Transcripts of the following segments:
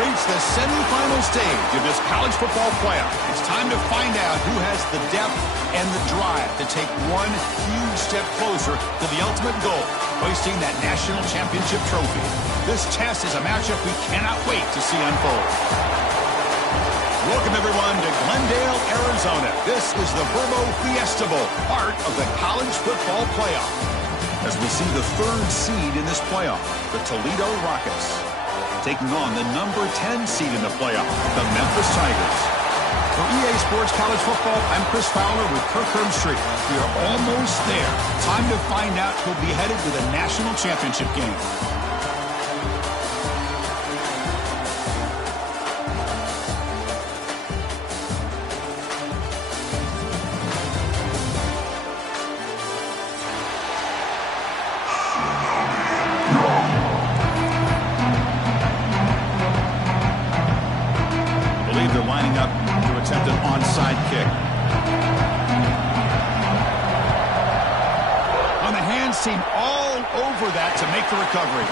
reached the semifinal stage of this college football playoff. It's time to find out who has the depth and the drive to take one huge step closer to the ultimate goal, hoisting that national championship trophy. This test is a matchup we cannot wait to see unfold. Welcome, everyone, to Glendale, Arizona. This is the Verbo Fiesta Bowl, part of the college football playoff. As we see the third seed in this playoff, the Toledo Rockets, taking on the number 10 seed in the playoff, the Memphis Tigers. For EA Sports College Football, I'm Chris Fowler with Kirk Herbstreit. We are almost there. Time to find out who'll be headed to the national championship game. Team all over that to make the recovery.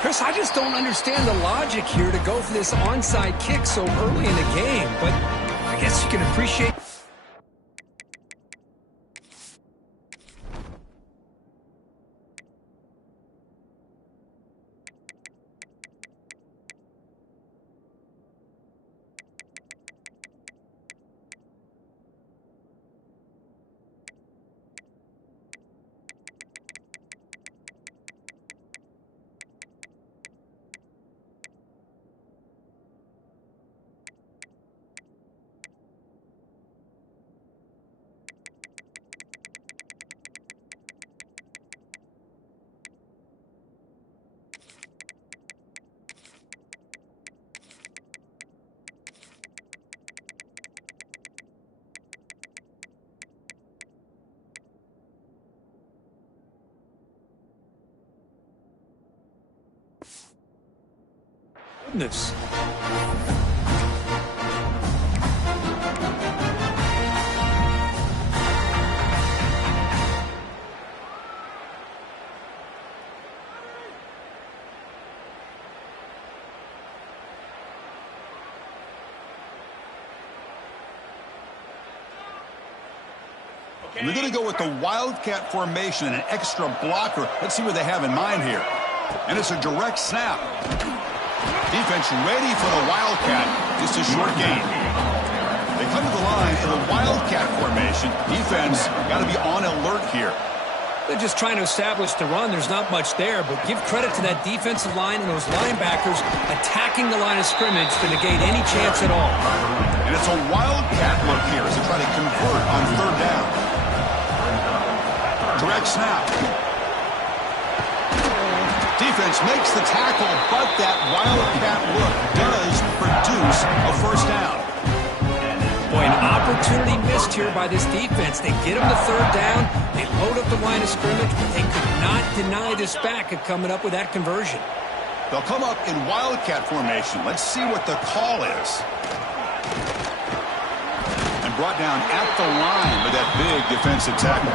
Chris, I just don't understand the logic here to go for this onside kick so early in the game, but I guess you can appreciate. Goodness. We're going to go with the Wildcat formation and an extra blocker. Let's see what they have in mind here. And it's a direct snap. Defense ready for the Wildcat. Just a short gain. They come to the line in the Wildcat formation. Defense got to be on alert here. They're just trying to establish the run. There's not much there, but give credit to that defensive line and those linebackers attacking the line of scrimmage to negate any chance at all. And it's a Wildcat look here as they try to convert on third down. Direct snap. Defense makes the tackle, but that Wildcat look does produce a first down. Boy, an opportunity missed here by this defense. They get them the third down, they load up the line of scrimmage, but they could not deny this back of coming up with that conversion. They'll come up in Wildcat formation. Let's see what the call is. And brought down at the line with that big defensive tackle.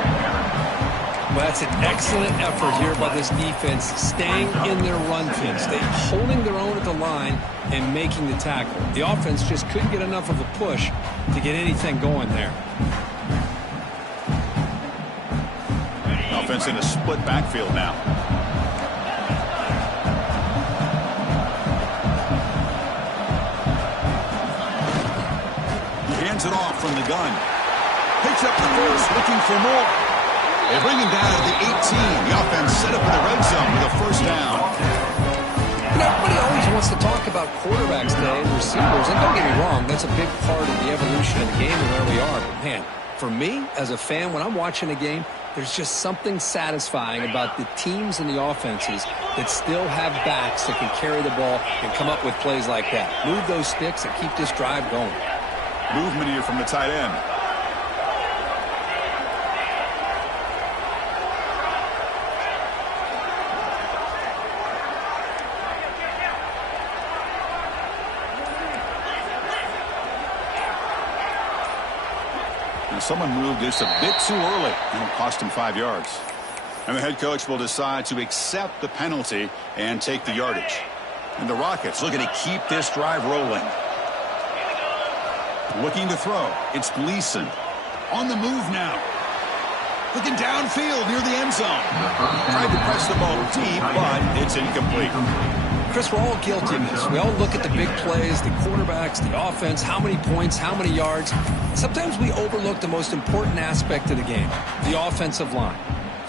Well, that's an excellent effort here by this defense, staying in their run fence. They're holding their own at the line and making the tackle. The offense just couldn't get enough of a push to get anything going there. Offense in a split backfield now. He hands it off from the gun. Picks up the first, looking for more. They bring him down at the 18. The offense set up in the red zone with a first down. You know, everybody always wants to talk about quarterbacks today and receivers, and don't get me wrong, that's a big part of the evolution of the game and where we are. But, man, for me, as a fan, when I'm watching a game, there's just something satisfying about the teams and the offenses that still have backs that can carry the ball and come up with plays like that. Move those sticks and keep this drive going. Movement here from the tight end. Someone moved this a bit too early. It'll cost him 5 yards. And the head coach will decide to accept the penalty and take the yardage. And the Rockets looking to keep this drive rolling. Looking to throw. It's Gleason. On the move now. Looking downfield near the end zone. Tried to press the ball deep, but it's incomplete. Chris, we're all guilty of this. We all look at the big plays, the quarterbacks, the offense, how many points, how many yards. Sometimes we overlook the most important aspect of the game, the offensive line.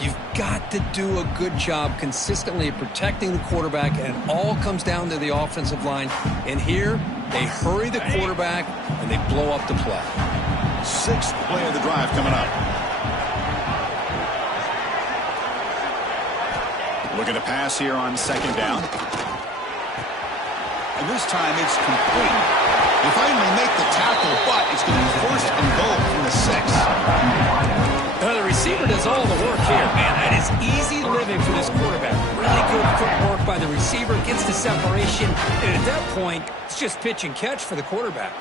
You've got to do a good job consistently protecting the quarterback, and it all comes down to the offensive line. And here, they hurry the quarterback, and they blow up the play. Sixth play of the drive coming up. Looking to pass here on second down. And this time it's complete. They finally make the tackle, but it's going to be first and goal from the 6. The receiver does all the work here. Man, that is easy living for this quarterback. Really good footwork by the receiver, gets the separation, and at that point, it's just pitch and catch for the quarterback.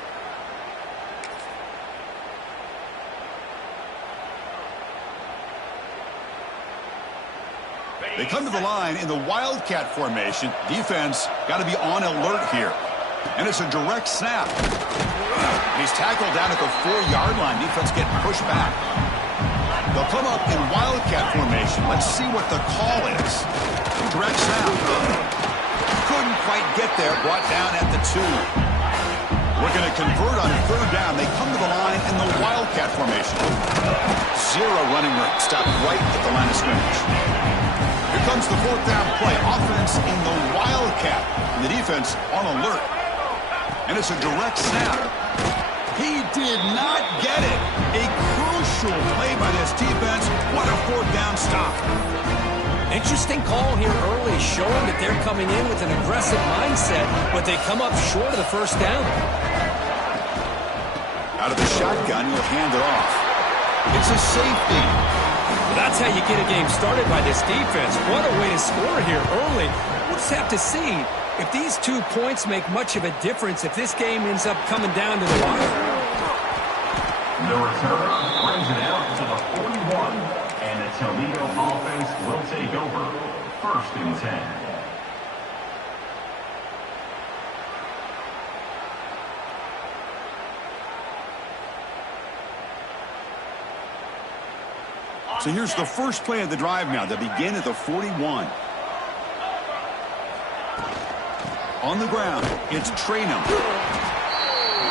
They come to the line in the Wildcat formation. Defense got to be on alert here. And it's a direct snap. And he's tackled down at the 4-yard line. Defense getting pushed back. They'll come up in Wildcat formation. Let's see what the call is. Direct snap. Couldn't quite get there. Brought down at the 2. We're going to convert on third down. They come to the line in the Wildcat formation. Zero running room. Stopped right at the line of scrimmage. Here comes the fourth down play. Offense in the Wildcat. And the defense on alert. And it's a direct snap. He did not get it. A crucial play by this defense. What a fourth down stop. Interesting call here early, showing that they're coming in with an aggressive mindset, but they come up short of the first down. Out of the shotgun, he'll hand it off. It's a safety. That's how you get a game started by this defense. What a way to score here early. We'll just have to see if these 2 points make much of a difference if this game ends up coming down to the wire. The return brings it out to the 41, and the Toledo offense will take over. First and 10. So here's the first play of the drive now. They begin at the 41. On the ground, it's Traynham.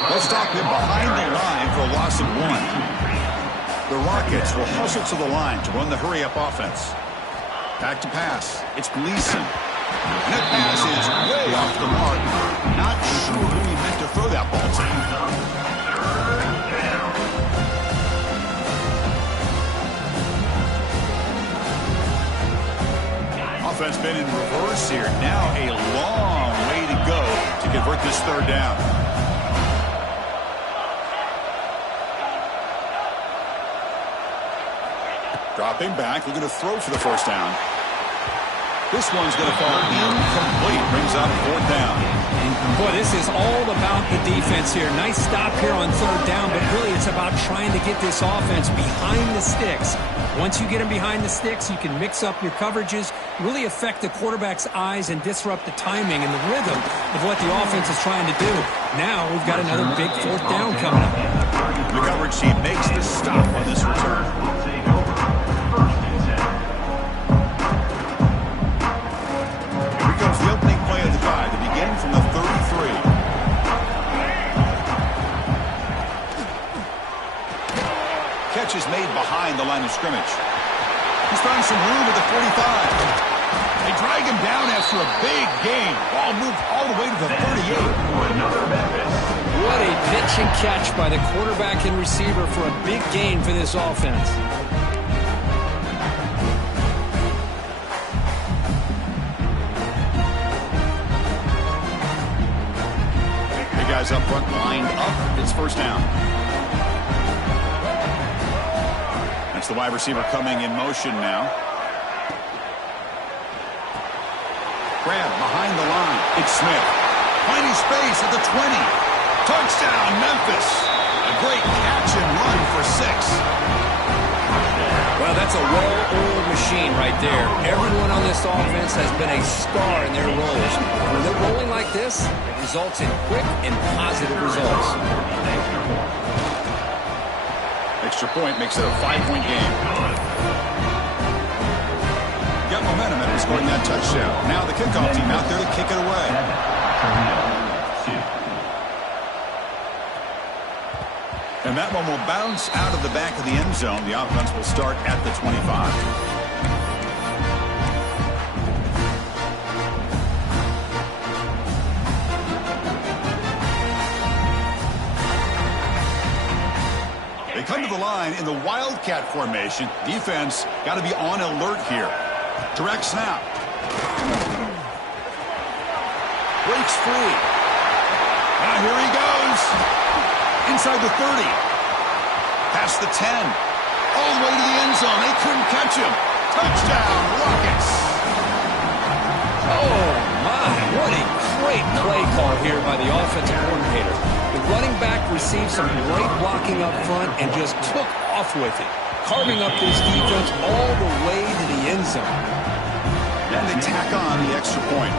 They'll stop him behind the line for a loss of 1. The Rockets will hustle to the line to run the hurry-up offense. Back to pass. It's Gleason. And that pass is way off the mark. Not sure who he meant to throw that ball to. Offense been in reverse here. Now a long way to go to convert this third down. Dropping back, looking to throw for the first down. This one's going to fall incomplete. Brings up fourth down. Boy, this is all about the defense here. Nice stop here on third down, but really it's about trying to get this offense behind the sticks. Once you get them behind the sticks, you can mix up your coverages, really affect the quarterback's eyes and disrupt the timing and the rhythm of what the offense is trying to do. Now we've got another big fourth down coming up. The coverage team makes the stop on this return. Here comes the opening play of the drive to begin from the 33. Catch is made behind the line of scrimmage. He's found some room at the 45. They drag him down after a big gain. Ball moved all the way to the 38. What a pitch and catch by the quarterback and receiver for a big gain for this offense. The guys up front lined up. It's first down. That's the wide receiver coming in motion now. Grab behind the line. It's Smith. Finding space at the 20. Touchdown, Memphis. A great catch and run for 6. Well, that's a well-oiled machine right there. Everyone on this offense has been a star in their roles. When they're rolling like this, it results in quick and positive results. Extra point makes it a 5-point game. Got momentum after scoring that touchdown. Now the kickoff team out there to kick it away. And that one will bounce out of the back of the end zone. The offense will start at the 25. They come to the line in the Wildcat formation. Defense got to be on alert here. Direct snap. Breaks free. Now here he goes. Inside the 30. Past the 10. All the way to the end zone. They couldn't catch him. Touchdown, Rockets. Oh, my. What a great play call here by the offensive coordinator. The running back received some great blocking up front and just took off with it, carving up this defense all the way to the end zone. And they tack on the extra point.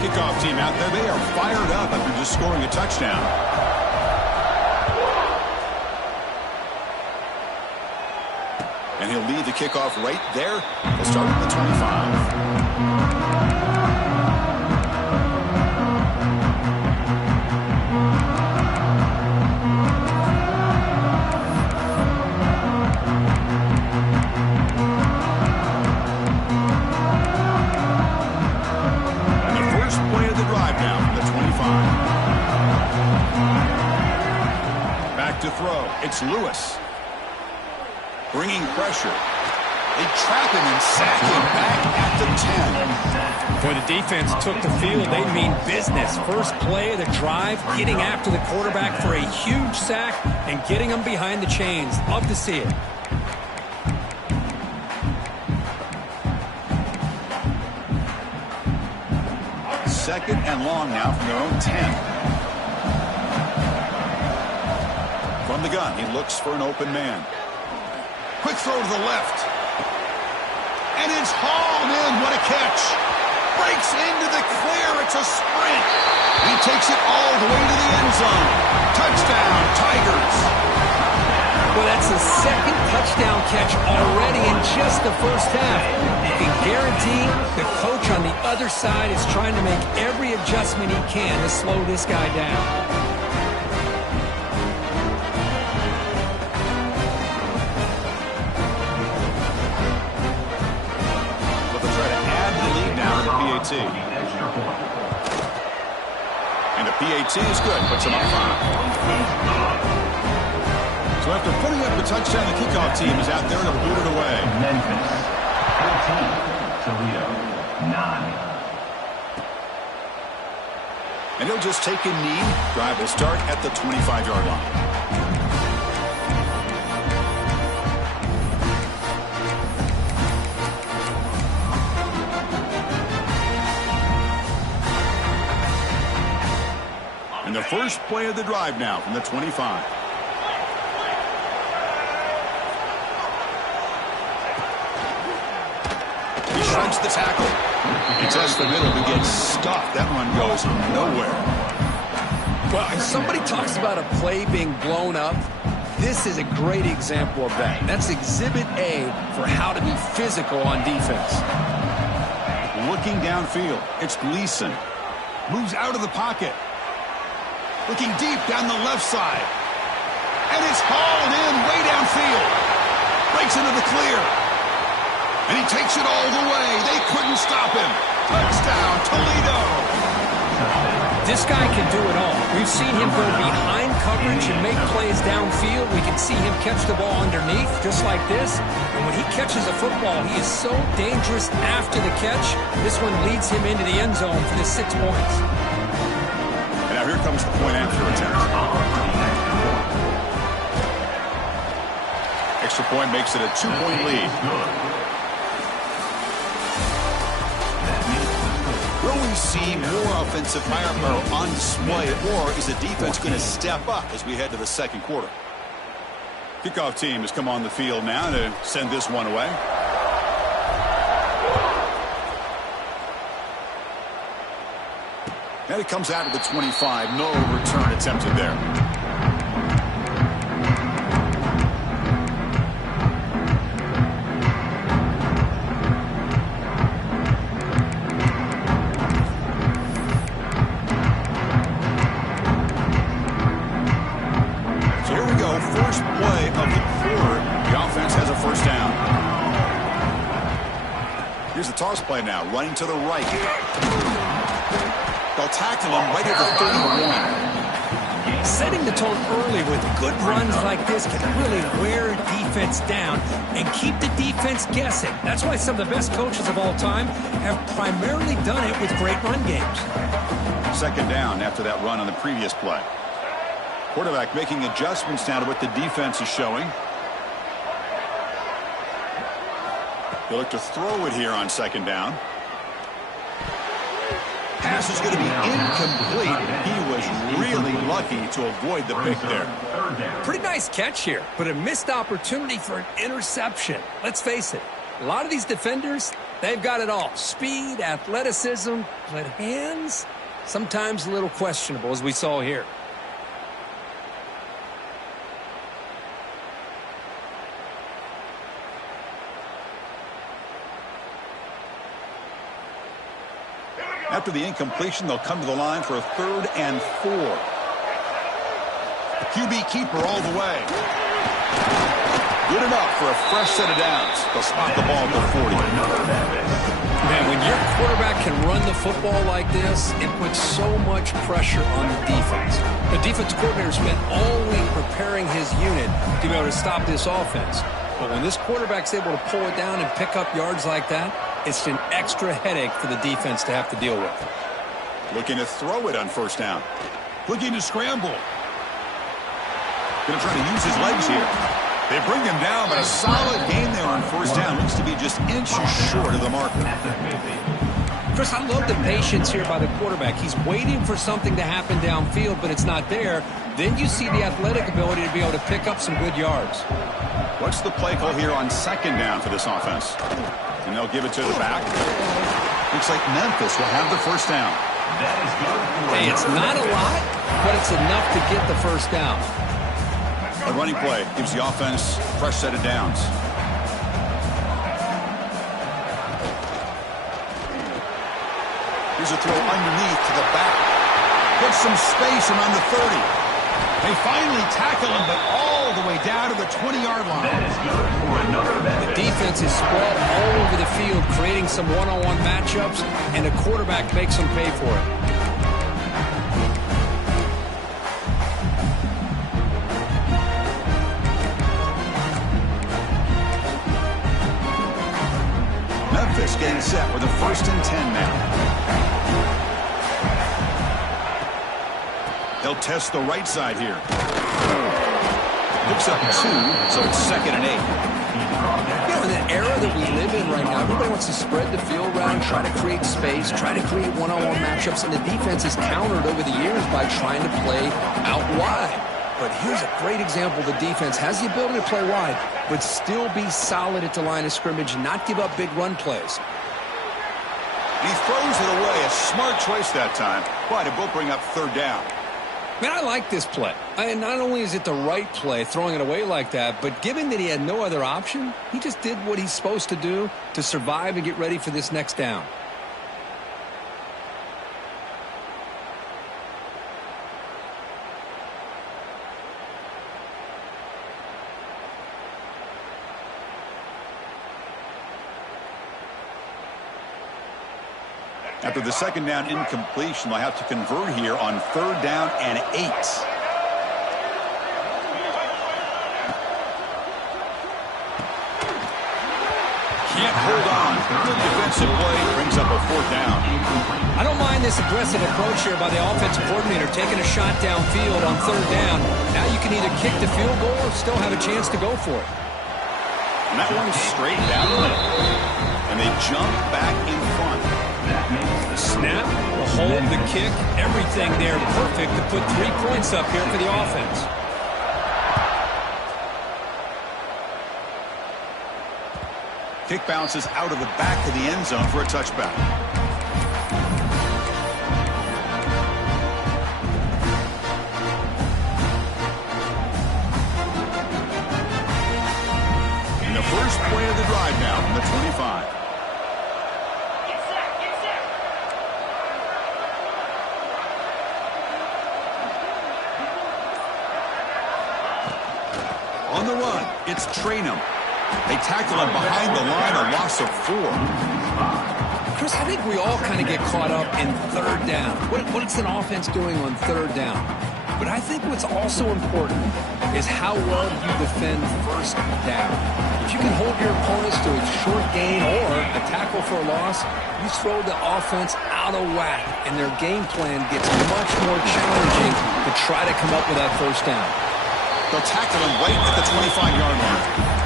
Kickoff team out there, they are fired up after just scoring a touchdown. And he'll lead the kickoff right there. They'll start at the 25. To throw. It's Lewis. Bringing pressure. They trap him and sack him back at the 10. When the defense took the field, they mean business. First play of the drive, getting after the quarterback for a huge sack and getting him behind the chains. Love to see it. Second and long now from their own 10. From the gun, he looks for an open man. Quick throw to the left. And it's hauled in. What a catch. Breaks into the clear. It's a sprint. He takes it all the way to the end zone. Touchdown, Tigers. Well, that's the second touchdown catch already in just the first half. You can guarantee the coach on the other side is trying to make every adjustment he can to slow this guy down. And the PAT is good. Puts him up 5. So after putting up the touchdown, the kickoff team is out there to boot it away. Memphis 14, Toledo 9. And he'll just take a knee. Drive will start at the 25-yard line. And the first play of the drive now from the 25. He shrugs the tackle. He tests the middle but gets stuffed. That one goes nowhere. Well, if somebody talks about a play being blown up, this is a great example of that. That's Exhibit A for how to be physical on defense. Looking downfield, it's Gleason. Moves out of the pocket. Looking deep down the left side. And it's hauled in way downfield. Breaks into the clear. And he takes it all the way. They couldn't stop him. Touchdown, Toledo. This guy can do it all. We've seen him go behind coverage and make plays downfield. We can see him catch the ball underneath, just like this. And when he catches a football, he is so dangerous after the catch. This one leads him into the end zone for the 6 points. And now here comes the point after attempt. Extra point makes it a 2-point lead. Will we see more offensive firepower on display, or is the defense going to step up as we head to the second quarter? Kickoff team has come on the field now to send this one away. And it comes out to the 25. No return attempted there. So here we go. First play of the quarter. The offense has a first down. Here's the toss play now. Running to the right. They'll tackle him right at the 31. Setting the tone early with good runs like this can really wear a defense down and keep the defense guessing. That's why some of the best coaches of all time have primarily done it with great run games. Second down after that run on the previous play. Quarterback making adjustments now to what the defense is showing. He'll look to throw it here on second down. Pass is going to be incomplete. He was really lucky to avoid the pick there. Pretty nice catch here, but a missed opportunity for an interception. Let's face it, a lot of these defenders, they've got it all. Speed, athleticism, but hands, sometimes a little questionable, as we saw here. After the incompletion, they'll come to the line for a 3rd and 4. The QB keeper all the way. Good enough for a fresh set of downs. They'll spot the ball at the 40. Man, when your quarterback can run the football like this, it puts so much pressure on the defense. The defense coordinator spent all week preparing his unit to be able to stop this offense. But when this quarterback's able to pull it down and pick up yards like that, it's an extra headache for the defense to have to deal with. Looking to throw it on first down. Looking to scramble. Going to try to use his legs here. They bring him down, but a solid gain there on first down. Looks to be just inches short of the marker. Chris, I love the patience here by the quarterback. He's waiting for something to happen downfield, but it's not there. Then you see the athletic ability to be able to pick up some good yards. What's the play call here on second down for this offense? And they'll give it to the back. Looks like Memphis will have the first down. Hey, it's not a lot, but it's enough to get the first down. A running play gives the offense a fresh set of downs. Here's a throw underneath to the back. Puts some space around the 30. They finally tackle him, but all the way down to the 20-yard line. The defense is spread all over the field, creating some one-on-one matchups, and the quarterback makes them pay for it. Memphis getting set with a 1st and 10 now. They'll test the right side here. Picks up 2, so it's 2nd and 8. You know, in the era that we live in right now, everybody wants to spread the field around, try to create space, try to create one-on-one matchups, and the defense is countered over the years by trying to play out wide. But here's a great example. The defense has the ability to play wide, but still be solid at the line of scrimmage, not give up big run plays. He throws it away. A smart choice that time, but it will bring up 3rd down. Man, I like this play. And not only is it the right play, throwing it away like that, but given that he had no other option, he just did what he's supposed to do to survive and get ready for this next down. After the 2nd down incompletion, they'll have to convert here on 3rd down and 8. Can't hold on. Good defensive play brings up a 4th down. I don't mind this aggressive approach here by the offensive coordinator, taking a shot downfield on 3rd down. Now you can either kick the field goal or still have a chance to go for it. And that one's straight down the middle. And they jump back in front. The snap, the hold, the kick, everything there perfect to put 3 points up here for the offense. Kick bounces out of the back of the end zone for a touchback. And the first play of the drive now from the 25. On the run, it's Trainum. They tackle him behind the line, a loss of 4. Chris, I think we all kind of get caught up in third down. What's an offense doing on third down? But I think what's also important is how well you defend first down. If you can hold your opponents to a short gain or a tackle for a loss, you throw the offense out of whack, and their game plan gets much more challenging to try to come up with that first down. They'll tackle him right at the 25-yard line.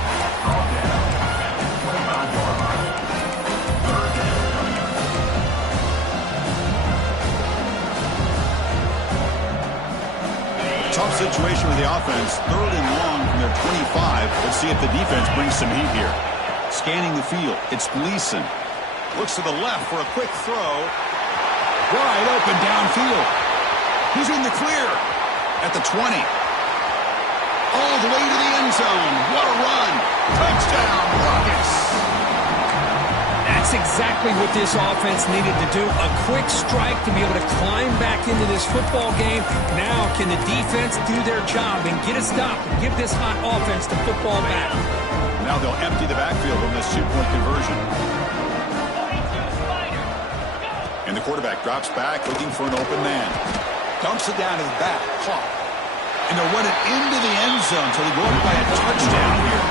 Tough situation with the offense. Third and long from their 25. Let's see if the defense brings some heat here. Scanning the field, it's Gleason. Looks to the left for a quick throw. Wide open downfield. He's in the clear at the 20. All the way to the end zone. What a run. Touchdown, Rockets. That's exactly what this offense needed to do. A quick strike to be able to climb back into this football game. Now can the defense do their job and get a stop and give this hot offense the football back? Now they'll empty the backfield on this two-point conversion. And the quarterback drops back looking for an open man. Dumps it down to the back. Caught. And they'll run it into the end zone until they go up by a touchdown here.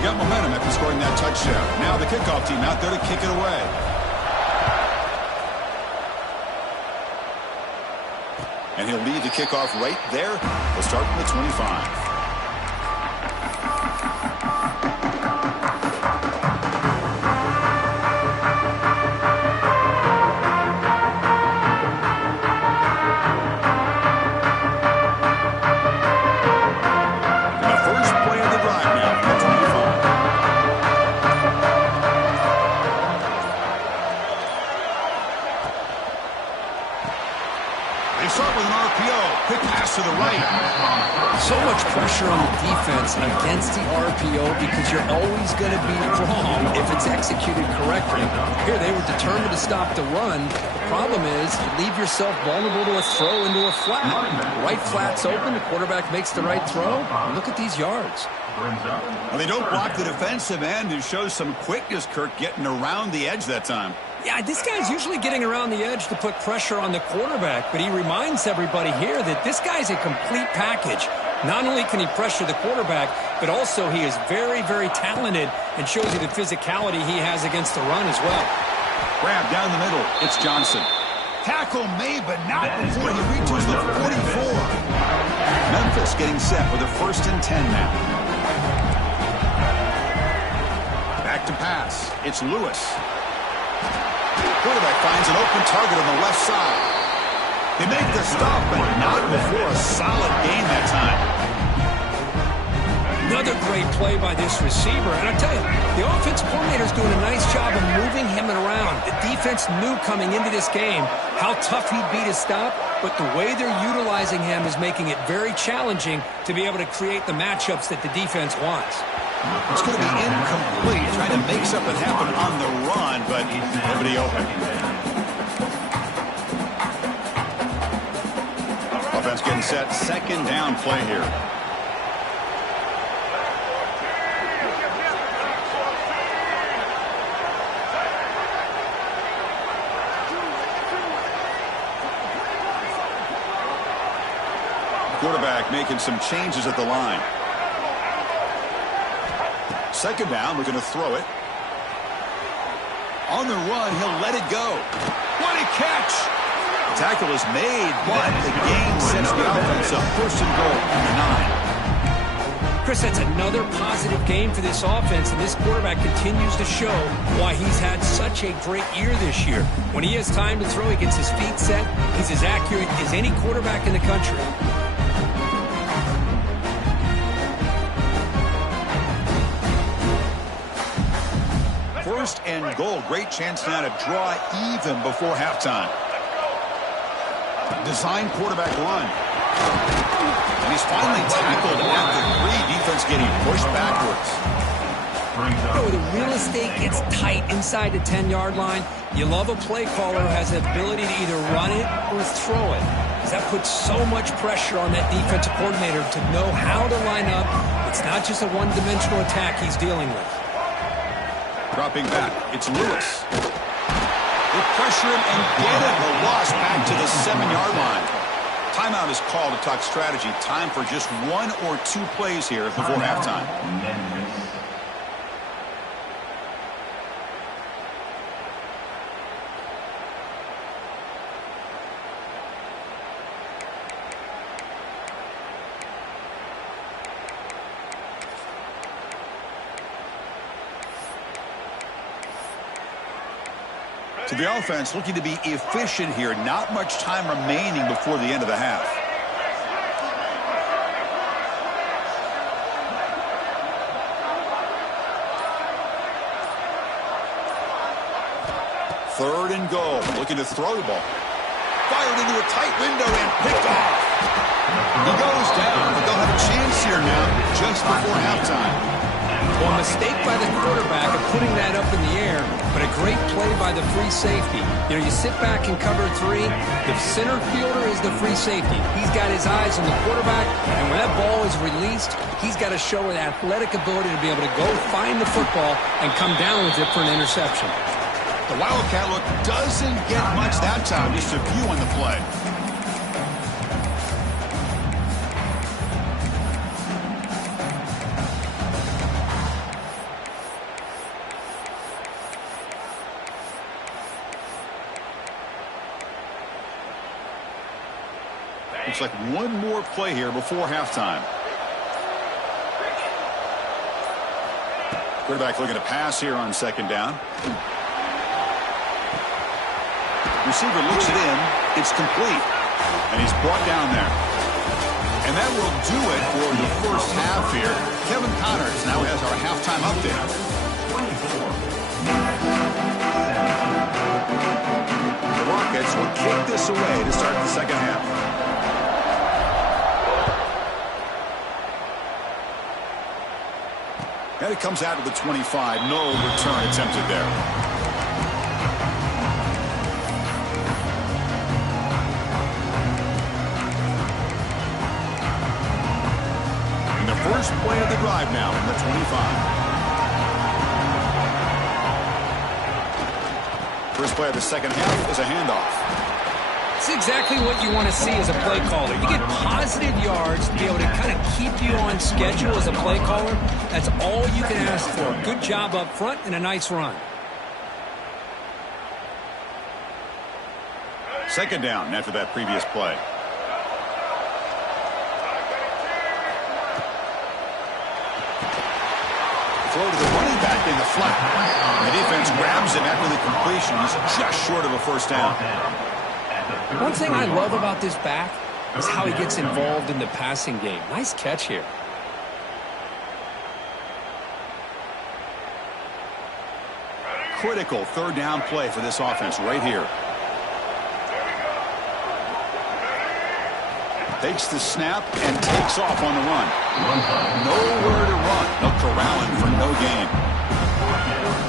Got momentum after scoring that touchdown. Now the kickoff team out there to kick it away. And he'll lead the kickoff right there. We'll start from the 25. To the right. So much pressure on the defense against the RPO because you're always going to be wrong if it's executed correctly. Here they were determined to stop the run. The problem is you leave yourself vulnerable to a throw into a flat. Right flat's open. The quarterback makes the right throw. Look at these yards. Well, they don't block the defensive end, who shows some quickness, Kirk, getting around the edge that time. Yeah, this guy's usually getting around the edge to put pressure on the quarterback, but he reminds everybody here that this guy's a complete package. Not only can he pressure the quarterback, but also he is very, very talented and shows you the physicality he has against the run as well. Grab down the middle. It's Johnson. Tackle made, but not before he reaches the 44. Memphis getting set with a 1st and 10 now. Back to pass. It's Lewis. Quarterback finds an open target on the left side. They make the stop, but not before a solid gain that time. Another great play by this receiver. And I tell you, the offensive coordinator's doing a nice job of moving him around. The defense knew coming into this game how tough he'd be to stop, but the way they're utilizing him is making it very challenging to be able to create the matchups that the defense wants. It's going to be incomplete, trying to make something happen on the run, but nobody open. Offense getting set, 2nd down play here. Quarterback making some changes at the line. 2nd down, we're going to throw it. On the run, he'll let it go. What a catch! The tackle is made, but the gain sets the offense up. 1st and goal from the 9. Chris, that's another positive game for this offense, and this quarterback continues to show why he's had such a great year this year. When he has time to throw, he gets his feet set. He's as accurate as any quarterback in the country. First and goal. Great chance now to draw even before halftime. Design quarterback run. And he's finally tackled at the 3. Defense getting pushed backwards. The real estate gets tight inside the 10-yard line. You love a play caller who has the ability to either run it or throw it, because that puts so much pressure on that defensive coordinator to know how to line up. It's not just a one-dimensional attack he's dealing with. Dropping back, it's Lewis. They pressure him and get it. The loss back to the 7-yard line. Timeout is called to talk strategy. Time for just 1 or 2 plays here before halftime. Memphis. So the offense looking to be efficient here. Not much time remaining before the end of the half. Third and goal. Looking to throw the ball. Fired into a tight window and picked off. He goes down, but they'll have a chance here now just before halftime. Well, a mistake by the quarterback of putting that up in the air, but a great play by the free safety. You know, you sit back and cover 3. The center fielder is the free safety. He's got his eyes on the quarterback, and when that ball is released, he's got to show an athletic ability to be able to go find the football and come down with it for an interception. The Wildcat look doesn't get much that time, just a few on the play. Looks like one more play here before halftime. Quarterback looking to pass here on 2nd down. Receiver looks it in. It's complete. And he's brought down there. And that will do it for the first half here. Kevin Connors now has our halftime update. The Rockets will kick this away to start the second half. And it comes out to the 25. No return attempted there. And the first play of the drive now from the 25. First play of the second half is a handoff. It's exactly what you want to see as a play caller. You get positive yards to be able to kind of keep you on schedule as a play caller. That's all you can ask for. Good job up front and a nice run. 2nd down after that previous play. Throw to the running back in the flat. The defense grabs him after the completion. He's just short of a first down. One thing I love about this back is how he gets involved in the passing game. Nice catch here. Critical 3rd down play for this offense right here. Takes the snap and takes off on the run. Nowhere to run. No corralling for no gain.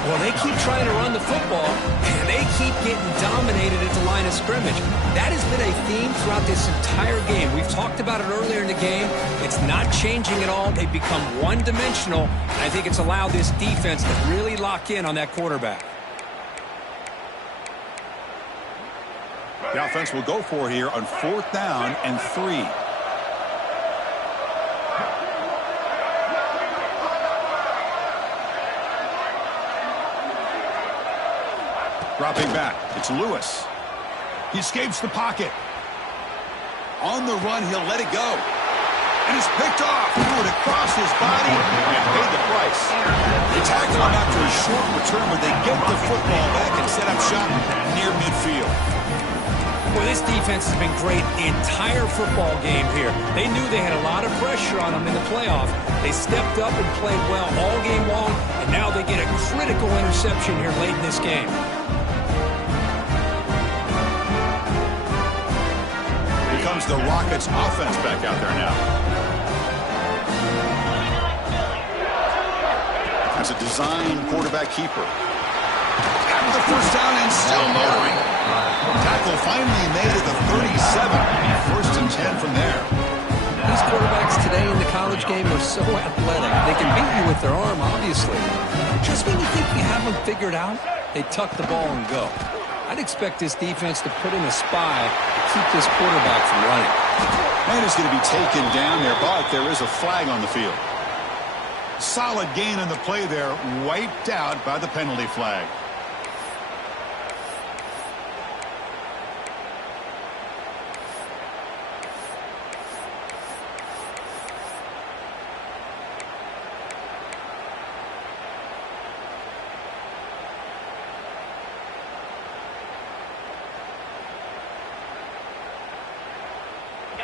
Well, they keep trying to run the football, and they keep getting dominated at the line of scrimmage. That has been a theme throughout this entire game. We've talked about it earlier in the game. It's not changing at all. They've become one-dimensional, and I think it's allowed this defense to really lock in on that quarterback. The offense will go for it here on 4th down and 3. Dropping back, it's Lewis. He escapes the pocket. On the run, he'll let it go. And it's picked off. Threw it across his body and paid the price. They tackle him after a short return, but they get the football back and set up shop near midfield. Well, this defense has been great the entire football game here. They knew they had a lot of pressure on them in the playoff. They stepped up and played well all game long, and now they get a critical interception here late in this game. Here comes the Rockets offense back out there now. As a design quarterback keeper. After the first down and still motoring. Tackle finally made at the 37. First and 10 from there. These quarterbacks today in the college game are so athletic. They can beat you with their arm, obviously. Just when you think you have them figured out, they tuck the ball and go. I'd expect this defense to put in a spy to keep this quarterback from running. And it's going to be taken down there, but there is a flag on the field. Solid gain on the play there, wiped out by the penalty flag.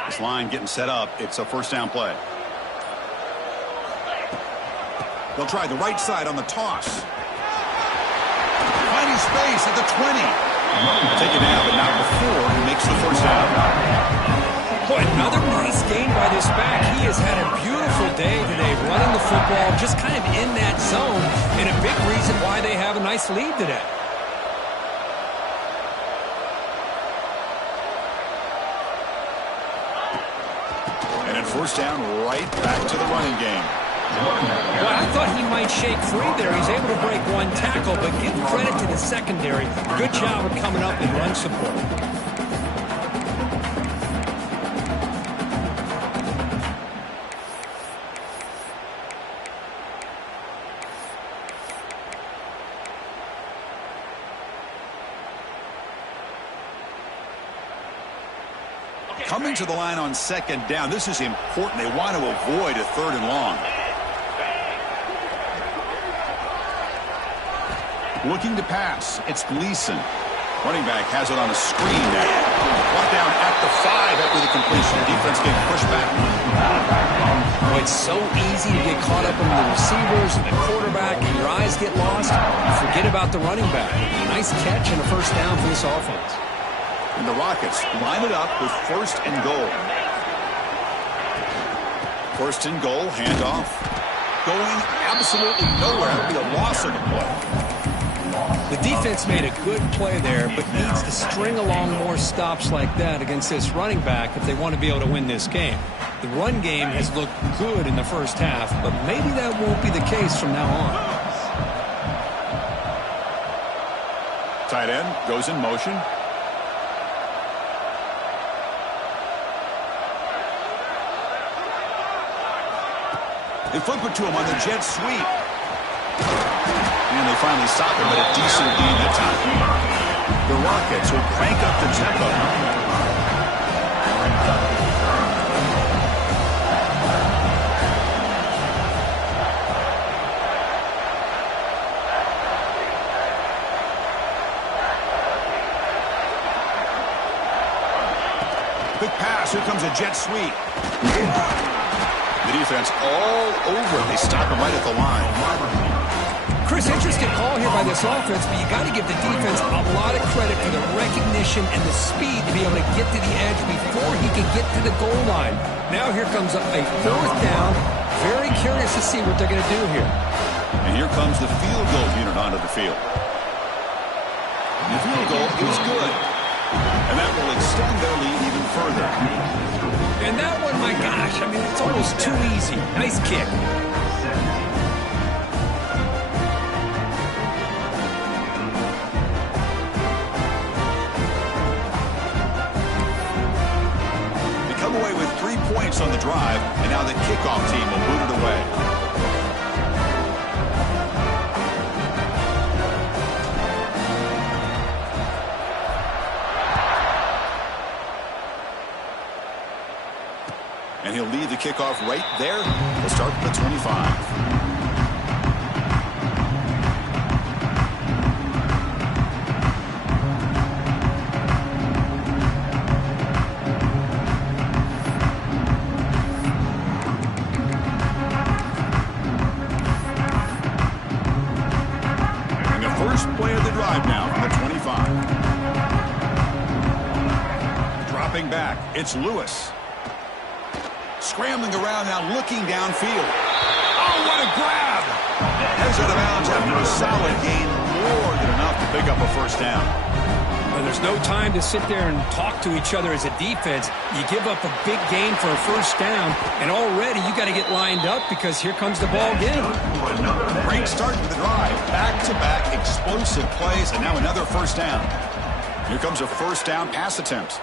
This line getting set up. It's a first down play. They'll try the right side on the toss. Finding space at the 20. Taken out, but not before he makes the first down. Boy, another nice gain by this back. He has had a beautiful day today running the football, just kind of in that zone, and a big reason why they have a nice lead today. First down, right back to the running game. Well, I thought he might shake free there. He's able to break one tackle, but give credit to the secondary. Good job of coming up and run support. Coming to the line on second down. This is important. They want to avoid a third and long. Looking to pass. It's Gleason. Running back has it on a screen now. Brought down at the 5 after the completion. Defense getting pushed back. Well, it's so easy to get caught up in the receivers and the quarterback, and your eyes get lost. You forget about the running back. Nice catch and a first down for this offense. And the Rockets line it up with first and goal. First and goal, handoff. Going absolutely nowhere. It'll be a loss of the play. The defense made a good play there, but needs to string along more stops like that against this running back if they want to be able to win this game. The run game has looked good in the first half, but maybe that won't be the case from now on. Tight end goes in motion. They flip it to him on the jet sweep. And they finally stop him, but a decent gain that time. The Rockets will crank up the tempo. Quick pass. Here comes a jet sweep. The defense all over. They stop him right at the line. Chris, interesting call here by this offense, but you got to give the defense a lot of credit for the recognition and the speed to be able to get to the edge before he can get to the goal line. Now here comes a fourth down. Very curious to see what they're going to do here. And here comes the field goal unit onto the field. The field goal is good. And that will extend their lead even further. And that one, my gosh, I mean, it's almost too easy. Nice kick. They come away with 3 points on the drive, and now the kickoff team will boot it away. And he'll lead the kickoff right there. We'll start with the 25. Play of the drive now from the 25. Dropping back, it's Lewis. Scrambling around now, looking downfield. Oh, what a grab! Heads out of bounds after a solid gain, more than enough to pick up a first down. Well, there's no time to sit there and talk to each other as a defense. You give up a big gain for a first down, and already you got to get lined up because here comes the ball again. Great start to the drive. Back-to-back explosive plays, and now another first down. Here comes a first down pass attempt.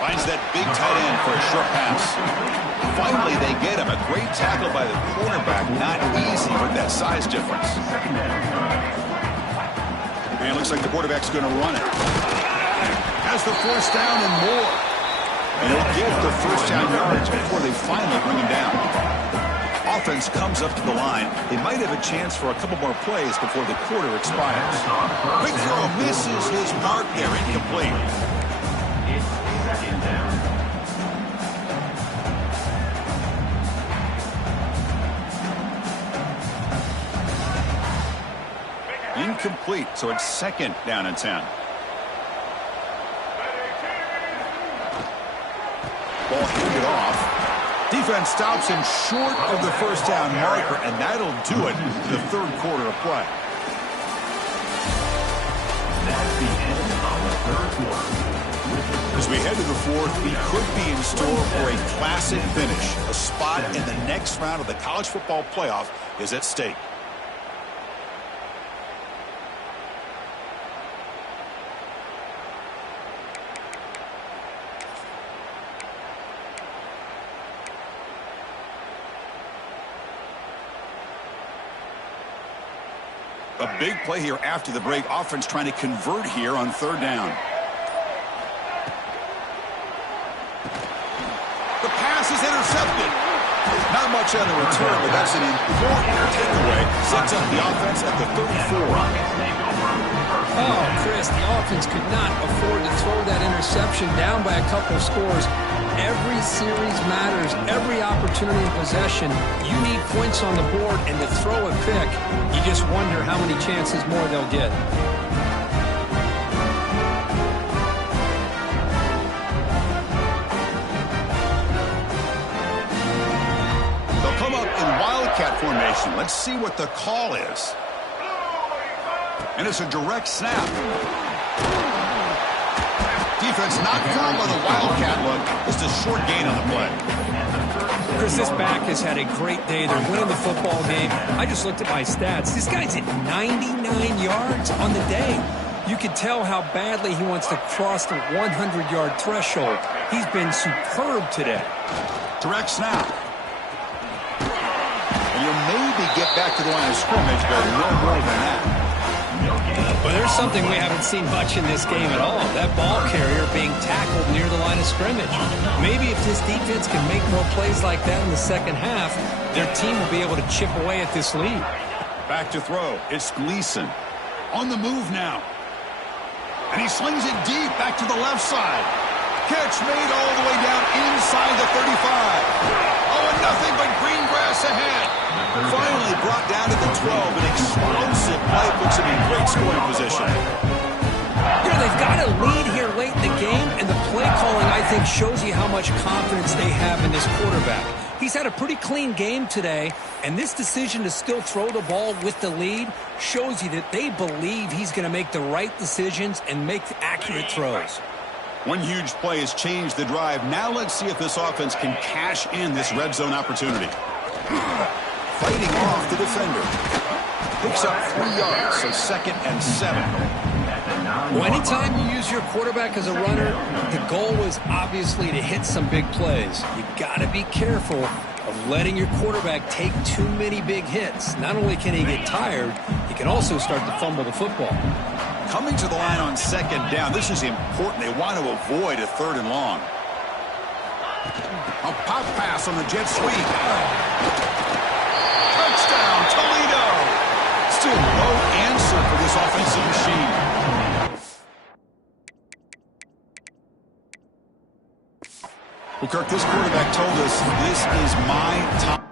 Finds that big tight end for a short pass. Finally, they get him. A great tackle by the cornerback. Not easy with that size difference. And it looks like the quarterback's going to run it. Has the first down and more. And he'll get the first down yards before they finally bring him down. Offense comes up to the line. They might have a chance for a couple more plays before the quarter expires. Quick throw misses his mark there. Incomplete. It's second down. Incomplete, so it's second down and 10. Ball handed off. Defense stops him short of the first down marker, and that'll do it in the third quarter of play. That's the end of the third quarter. As we head to the fourth, we could be in store for a classic finish. A spot in the next round of the college football playoff is at stake. A big play here after the break. Offense trying to convert here on third down. The pass is intercepted. Not much on the return, but that's an important takeaway. Sets up the offense at the 34. Oh, Chris, the offense could not afford to throw that interception down by a couple of scores. Every series matters. Every opportunity of possession, you need points on the board, and to throw a pick, you just wonder how many chances more they'll get. They'll come up in wildcat formation. Let's see what the call is. And it's a direct snap. Defense not fooled by the wildcat look. Just a short gain on the play. Chris, this back has had a great day. They're winning the football game. I just looked at my stats. This guy's at 99 yards on the day. You can tell how badly he wants to cross the 100-yard threshold. He's been superb today. Direct snap. And you'll maybe get back to the line of scrimmage, but no more than that. Well, there's something we haven't seen much in this game at all. That ball carrier being tackled near the line of scrimmage. Maybe if this defense can make more plays like that in the second half, their team will be able to chip away at this lead. Back to throw. It's Gleason. On the move now. And he slings it deep back to the left side. Catch made all the way down inside the 35. Oh, and nothing but green grass ahead. Finally brought down to the 12. An explosive play puts him in great scoring position. You know, they've got a lead here late in the game, and the play calling, I think, shows you how much confidence they have in this quarterback. He's had a pretty clean game today, and this decision to still throw the ball with the lead shows you that they believe he's going to make the right decisions and make accurate throws. One huge play has changed the drive. Now let's see if this offense can cash in this red zone opportunity. Fighting off the defender. Picks up 3 yards, so 2nd and 7. Well, anytime you use your quarterback as a runner, the goal was obviously to hit some big plays. You got to be careful of letting your quarterback take too many big hits. Not only can he get tired, he can also start to fumble the football. Coming to the line on 2nd down, this is important. They want to avoid a 3rd and long. A pop pass on the jet sweep. Touchdown, Toledo. Still no answer for this offensive machine. Well, Kirk, this quarterback told us this is my top.